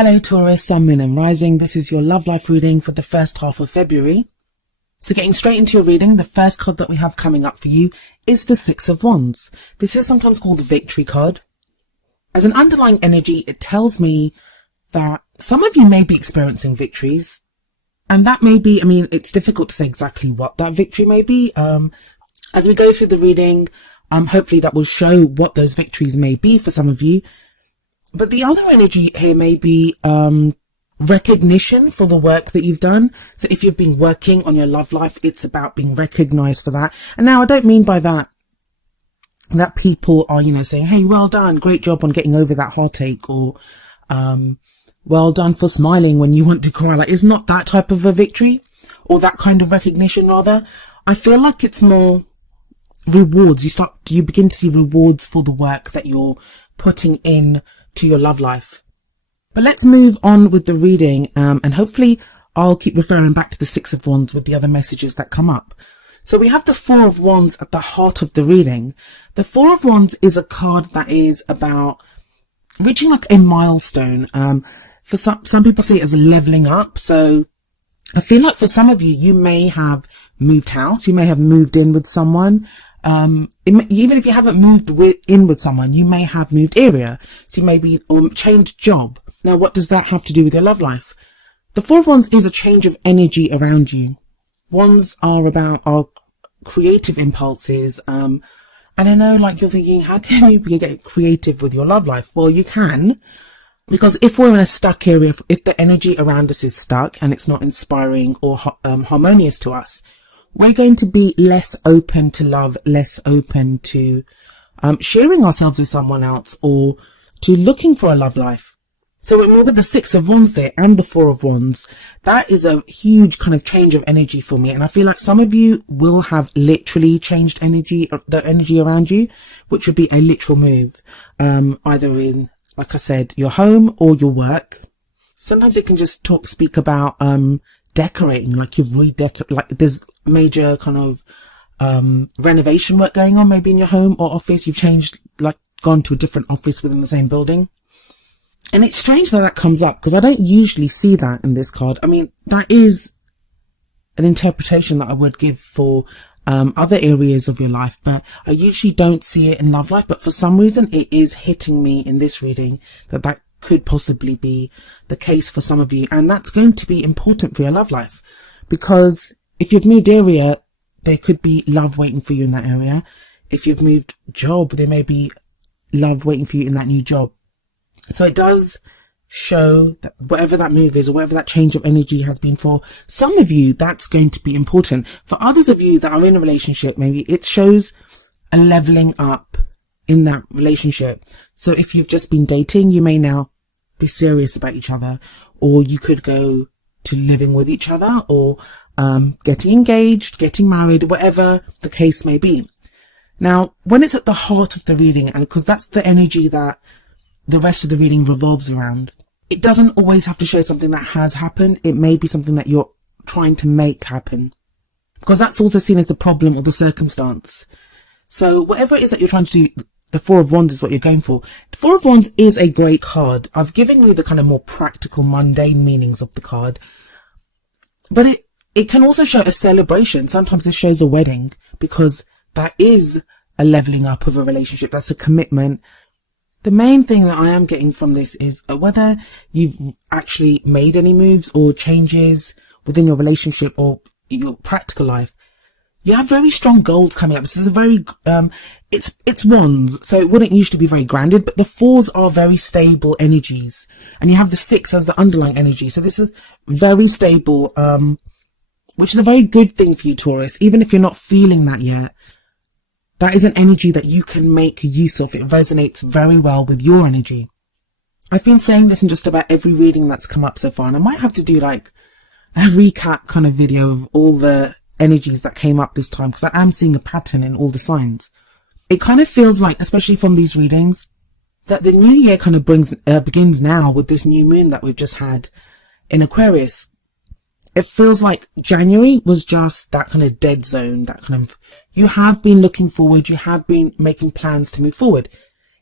Hello Taurus, Sun, Moon and Rising. This is your love life reading for the first half of February. So getting straight into your reading, the first card that we have coming up for you is the Six of Wands. This is sometimes called the Victory card. As an underlying energy, it tells me that some of you may be experiencing victories. And that may be, it's difficult to say exactly what that victory may be. As we go through the reading, hopefully that will show what those victories may be for some of you. But the other energy here may be recognition for the work that you've done. So if you've been working on your love life, it's about being recognized for that. And now I don't mean by that people are, saying, hey, well done, great job on getting over that heartache, or well done for smiling when you want to cry. Like, it's not that type of a victory, or that kind of recognition rather. I feel like it's more rewards. You begin to see rewards for the work that you're putting in to your love life. But let's move on with the reading, and hopefully I'll keep referring back to the Six of Wands with the other messages that come up. So we have the Four of Wands at the heart of the reading. The Four of Wands is a card that is about reaching like a milestone. For some people see it as leveling up. So I feel like for some of you, you may have moved house, you may have moved in with someone. Even if you haven't moved in with someone, you may have moved area. So you may be changed job. Now, what does that have to do with your love life? The Four of Wands is a change of energy around you. Wands are about our creative impulses. And I know, like, you're thinking, how can you get creative with your love life? Well, you can, because if we're in a stuck area, if the energy around us is stuck and it's not inspiring or harmonious to us, we're going to be less open to love, less open to sharing ourselves with someone else, or to looking for a love life. So when we're with the Six of Wands there and the Four of Wands, that is a huge kind of change of energy for me. And I feel like some of you will have literally changed the energy around you, which would be a literal move, either in, like I said, your home or your work. Sometimes it can just speak about decorating, like you've like there's major kind of renovation work going on, maybe in your home or office. You've changed, like gone to a different office within the same building. And it's strange that comes up, because I don't usually see that in this card. That is an interpretation that I would give for other areas of your life, but I usually don't see it in love life. But for some reason, it is hitting me in this reading that could possibly be the case for some of you. And that's going to be important for your love life, because if you've moved area, there could be love waiting for you in that area. If you've moved job, there may be love waiting for you in that new job. So it does show that whatever that move is, or whatever that change of energy has been for some of you, that's going to be important. For others of you that are in a relationship, maybe it shows a leveling up in that relationship. So if you've just been dating, you may now be serious about each other, or you could go to living with each other, or getting engaged, getting married, whatever the case may be. Now, when it's at the heart of the reading, and because that's the energy that the rest of the reading revolves around, it doesn't always have to show something that has happened. It may be something that you're trying to make happen, because that's also seen as the problem or the circumstance. So whatever it is that you're trying to do, the Four of Wands is what you're going for. The Four of Wands is a great card. I've given you the kind of more practical, mundane meanings of the card, but it can also show a celebration. Sometimes this shows a wedding, because that is a leveling up of a relationship. That's a commitment. The main thing that I am getting from this is whether you've actually made any moves or changes within your relationship or your practical life. You have very strong goals coming up. This is a very, it's wands, so it wouldn't usually be very grounded, but the fours are very stable energies. And you have the six as the underlying energy. So this is very stable, which is a very good thing for you, Taurus. Even if you're not feeling that yet, that is an energy that you can make use of. It resonates very well with your energy. I've been saying this in just about every reading that's come up so far, and I might have to do like a recap kind of video of all the energies that came up this time, because I am seeing a pattern in all the signs. It kind of feels like, especially from these readings, that the new year kind of begins now with this new moon that we've just had in Aquarius. It feels like January was just that kind of dead zone, that kind of, you have been looking forward, you have been making plans to move forward.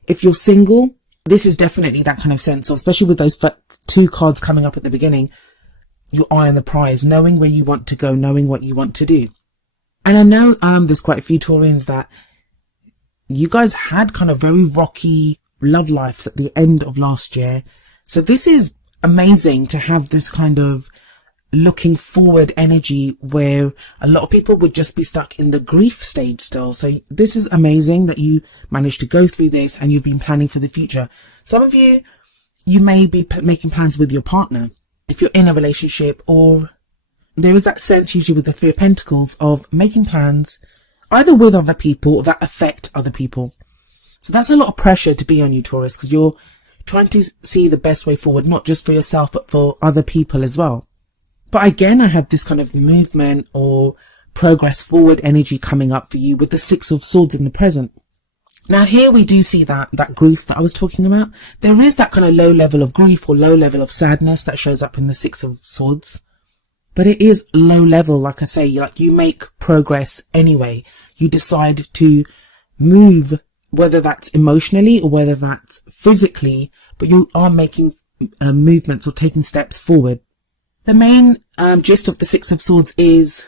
If you're single, this is definitely that kind of sense of, especially with those two cards coming up at the beginning, your eye on the prize, knowing where you want to go, knowing what you want to do. And I know there's quite a few Taurians that you guys had kind of very rocky love lives at the end of last year. So this is amazing to have this kind of looking forward energy where a lot of people would just be stuck in the grief stage still. So this is amazing that you managed to go through this and you've been planning for the future. Some of you may be making plans with your partner if you're in a relationship, or there is that sense usually with the Three of Pentacles of making plans either with other people or that affect other people. So that's a lot of pressure to be on you, Taurus, because you're trying to see the best way forward, not just for yourself, but for other people as well. But again, I have this kind of movement or progress forward energy coming up for you with the Six of Swords in the present. Now here we do see that grief that I was talking about. There is that kind of low level of grief or low level of sadness that shows up in the Six of Swords. But it is low level, like I say, like you make progress anyway. You decide to move, whether that's emotionally or whether that's physically, but you are making movements or taking steps forward. The main gist of the Six of Swords is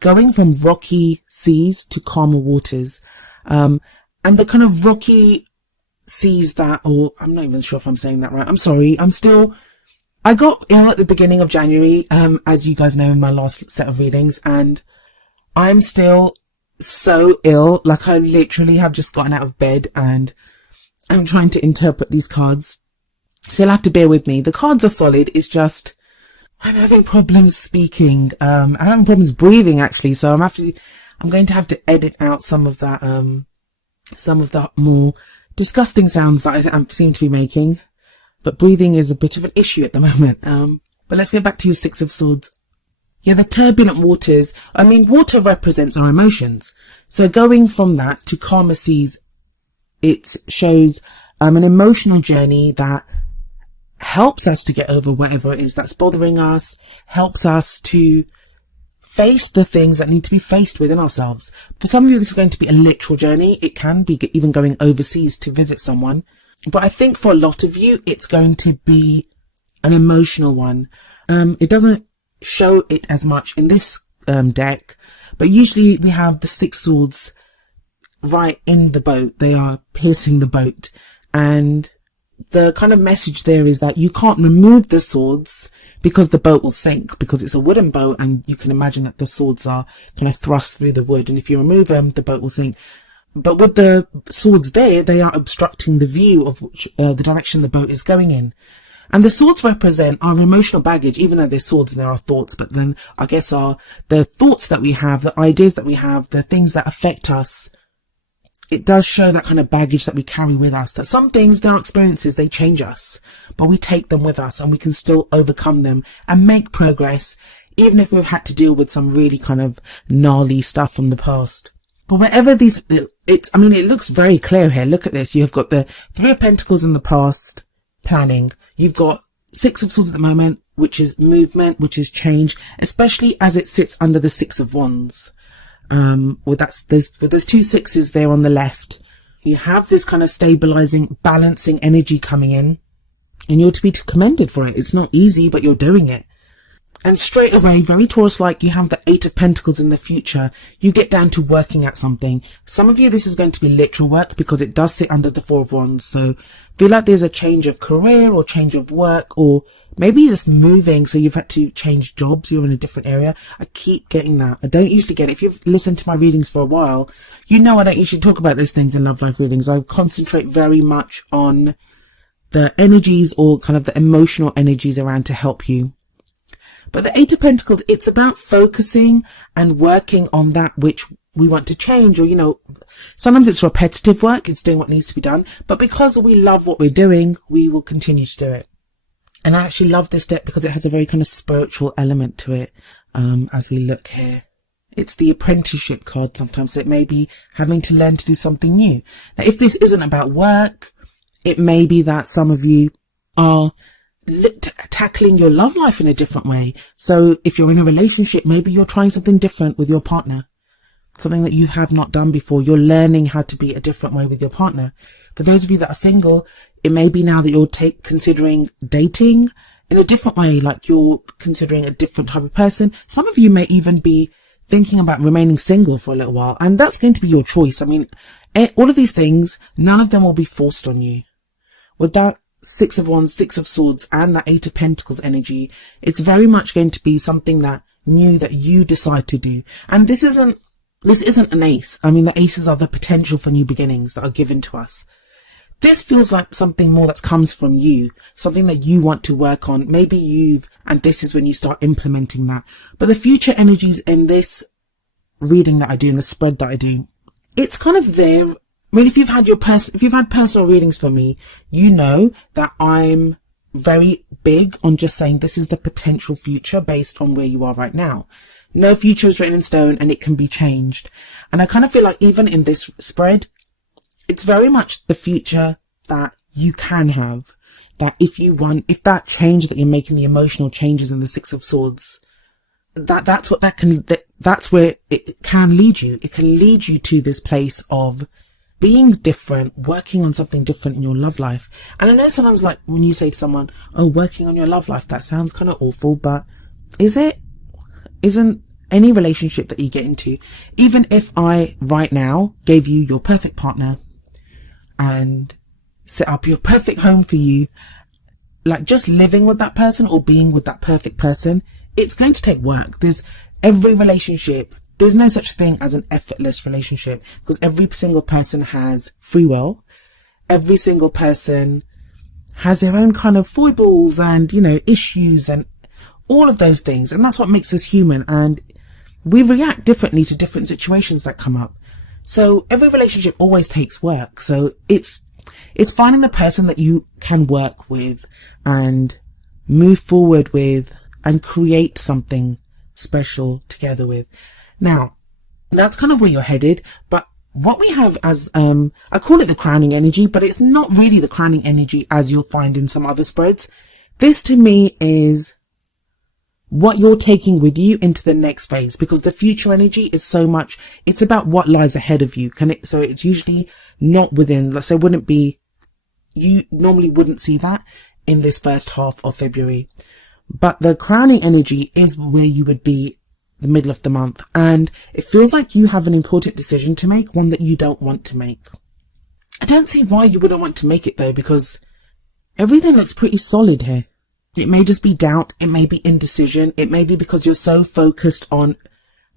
going from rocky seas to calmer waters. And the kind of rocky seas that, or I'm not even sure if I'm saying that right. I'm sorry. I got ill at the beginning of January, as you guys know in my last set of readings, and I'm still so ill. Like I literally have just gotten out of bed and I'm trying to interpret these cards. So you'll have to bear with me. The cards are solid. It's just, I'm having problems speaking. I'm having problems breathing actually. So I'm going to have to edit out some of that more disgusting sounds that I seem to be making. But breathing is a bit of an issue at the moment. But let's get back to your Six of Swords. Yeah, the turbulent waters. I mean, water represents our emotions. So going from that to calmer seas, it shows an emotional journey that helps us to get over whatever it is that's bothering us, helps us to face the things that need to be faced within ourselves. For some of you, this is going to be a literal journey. It can be even going overseas to visit someone. But I think for a lot of you, it's going to be an emotional one. It doesn't show it as much in this deck, but usually we have the Six Swords right in the boat. They are piercing the boat. And the kind of message there is that you can't remove the swords because the boat will sink, because it's a wooden boat and you can imagine that the swords are kind of thrust through the wood. And if you remove them, the boat will sink. But with the swords there, they are obstructing the view of the direction the boat is going in. And the swords represent our emotional baggage, even though they're swords and there are thoughts, but then I guess are the thoughts that we have, the ideas that we have, the things that affect us. It does show that kind of baggage that we carry with us, that some things, their experiences, they change us, but we take them with us and we can still overcome them and make progress, even if we've had to deal with some really kind of gnarly stuff from the past. But wherever these, it looks very clear here. Look at this. You've got the Three of Pentacles in the past, planning. You've got Six of Swords at the moment, which is movement, which is change, especially as it sits under the Six of Wands. With those two sixes there on the left, you have this kind of stabilizing, balancing energy coming in, and you're to be commended for it. It's not easy, but you're doing it. And straight away, very Taurus-like, you have the Eight of Pentacles in the future. You get down to working at something. Some of you, this is going to be literal work because it does sit under the Four of Wands. So feel like there's a change of career or change of work, or maybe you're just moving. So you've had to change jobs. You're in a different area. I keep getting that. I don't usually get it. If you've listened to my readings for a while, you know I don't usually talk about those things in love life readings. I concentrate very much on the energies or kind of the emotional energies around to help you. But the Eight of Pentacles, it's about focusing and working on that which we want to change, or, you know, sometimes it's repetitive work. It's doing what needs to be done. But because we love what we're doing, we will continue to do it. And I actually love this deck because it has a very kind of spiritual element to it. As we look here, it's the apprenticeship card sometimes. So it may be having to learn to do something new. Now, if this isn't about work, it may be that some of you are tackling your love life in a different way. So if you're in a relationship, maybe you're trying something different with your partner, something that you have not done before. You're learning how to be a different way with your partner. For those of you that are single, It may be now that you're considering dating in a different way, like you're considering a different type of person. Some of you may even be thinking about remaining single for a little while, and that's going to be your choice. I mean, all of these things, none of them will be forced on you. With that Six of Wands, Six of Swords, and that Eight of Pentacles energy, it's very much going to be something that new that you decide to do. And this isn't an ace. I mean, the aces are the potential for new beginnings that are given to us. This feels like something more that comes from you, something that you want to work on. Maybe and this is when you start implementing that. But the future energies in this reading that I do, in the spread that I do, it's kind of there. I mean, if you've had personal readings for me, you know that I'm very big on just saying this is the potential future based on where you are right now. No future is written in stone and it can be changed. And I kind of feel like even in this spread, it's very much the future that you can have. That if that change that you're making, the emotional changes in the Six of Swords, that's where it can lead you. It can lead you to this place of being different, working on something different in your love life. And I know sometimes, like, when you say to someone, oh, working on your love life, that sounds kind of awful, but isn't any relationship that you get into, even if I right now gave you your perfect partner and set up your perfect home for you, like just living with that person or being with that perfect person, it's going to take work. There's no such thing as an effortless relationship, because every single person has free will. Every single person has their own kind of foibles and, issues and all of those things. And that's what makes us human. And we react differently to different situations that come up. So every relationship always takes work. So it's finding the person that you can work with and move forward with and create something special together with. Now, that's kind of where you're headed, but what we have as, I call it the crowning energy, but it's not really the crowning energy as you'll find in some other spreads. This to me is what you're taking with you into the next phase, because the future energy is so much, it's about what lies ahead of you. So it's usually not within, let's say, you normally wouldn't see that in this first half of February. But the crowning energy is where you would be the middle of the month. And it feels like you have an important decision to make, one that you don't want to make. I don't see why you wouldn't want to make it though, because everything looks pretty solid here. It may just be doubt. It may be indecision. It may be because you're so focused on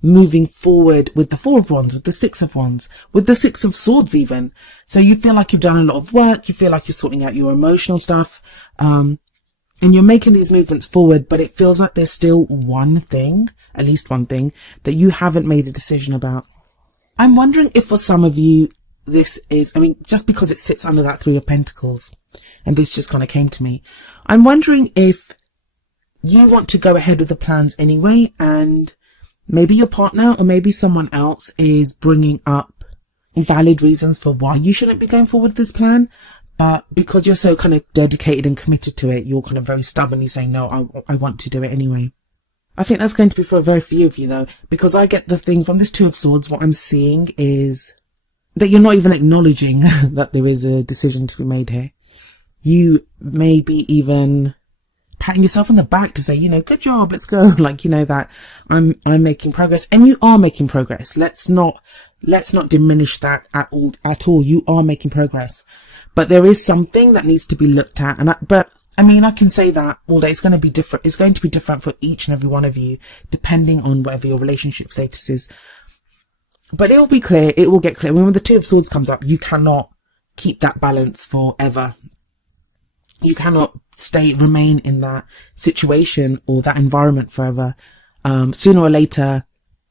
moving forward with the Four of Wands, with the Six of Wands, with the Six of Swords even. So you feel like you've done a lot of work. You feel like you're sorting out your emotional stuff. And you're making these movements forward, but it feels like there's still at least one thing that you haven't made a decision about. I'm wondering if for some of you, just because it sits under that Three of Pentacles, and this just kind of came to me, I'm wondering if you want to go ahead with the plans anyway, and maybe your partner or maybe someone else is bringing up valid reasons for why you shouldn't be going forward with this plan. But because you're so kind of dedicated and committed to it, you're kind of very stubbornly saying, no, I want to do it anyway. I think that's going to be for a very few of you though, because I get the thing from this Two of Swords. What I'm seeing is that you're not even acknowledging that there is a decision to be made here. You may be even patting yourself on the back to say, good job, let's go. That I'm making progress, and you are making progress. Let's not diminish that at all. You are making progress, but there is something that needs to be looked at. I can say that all day. It's going to be different. It's going to be different for each and every one of you, depending on whatever your relationship status is. But it will be clear. It will get clear. When the Two of Swords comes up, you cannot keep that balance forever. You cannot remain in that situation or that environment forever. Sooner or later,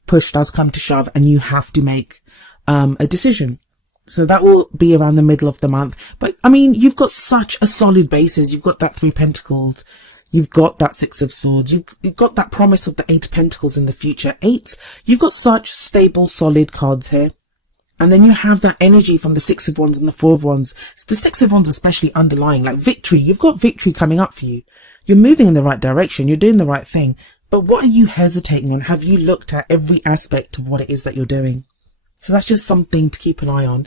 push does come to shove and you have to make a decision. So that will be around the middle of the month. But you've got such a solid basis. You've got that Three of Pentacles. You've got that Six of Swords. You've got that promise of the Eight of Pentacles in the future. You've got such stable, solid cards here. And then you have that energy from the Six of Wands and the Four of Wands. So the Six of Wands especially underlying, like victory. You've got victory coming up for you. You're moving in the right direction. You're doing the right thing. But what are you hesitating on? Have you looked at every aspect of what it is that you're doing? So that's just something to keep an eye on.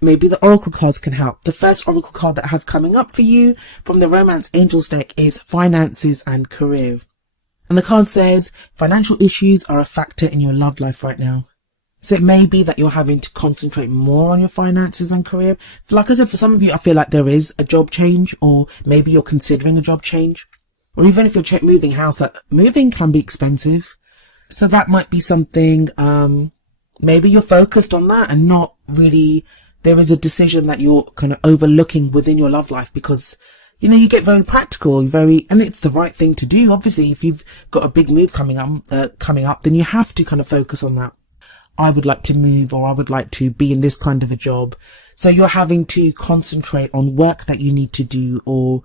maybe the oracle cards can help. The first oracle card that I have coming up for you from the Romance Angels deck is finances and career. And the card says financial issues are a factor in your love life right now. So it may be that you're having to concentrate more on your finances and career. Like I said, for some of you, I feel like there is a job change, or maybe you're considering a job change. Or even if you're moving house, that moving can be expensive. So that might be something, maybe you're focused on that and not really, there is a decision that you're kind of overlooking within your love life because, you know, you get very practical, and it's the right thing to do. Obviously, if you've got a big move coming up, then you have to kind of focus on that. I would like to move, or I would like to be in this kind of a job. So you're having to concentrate on work that you need to do, or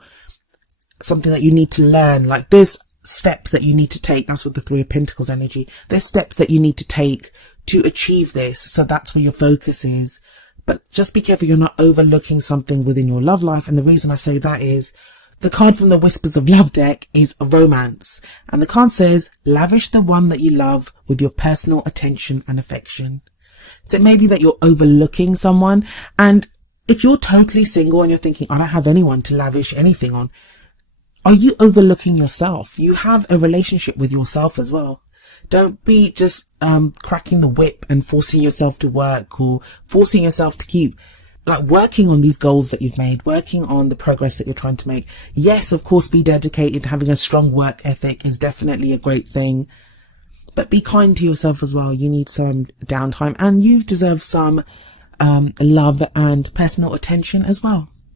something that you need to learn. Like there's steps that you need to take. That's what the Three of Pentacles energy. There's steps that you need to take to achieve this. So that's where your focus is. But just be careful you're not overlooking something within your love life. And the reason I say that is the card from the Whispers of Love deck is romance. And the card says, lavish the one that you love with your personal attention and affection. So it may be that you're overlooking someone. And if you're totally single and you're thinking, I don't have anyone to lavish anything on, are you overlooking yourself? You have a relationship with yourself as well. Don't be just cracking the whip and forcing yourself to work, or forcing yourself to keep working on these goals that you've made, working on the progress that you're trying to make. Yes, of course, be dedicated. Having a strong work ethic is definitely a great thing. But be kind to yourself as well. You need some downtime, and you deserve some love and personal attention as well.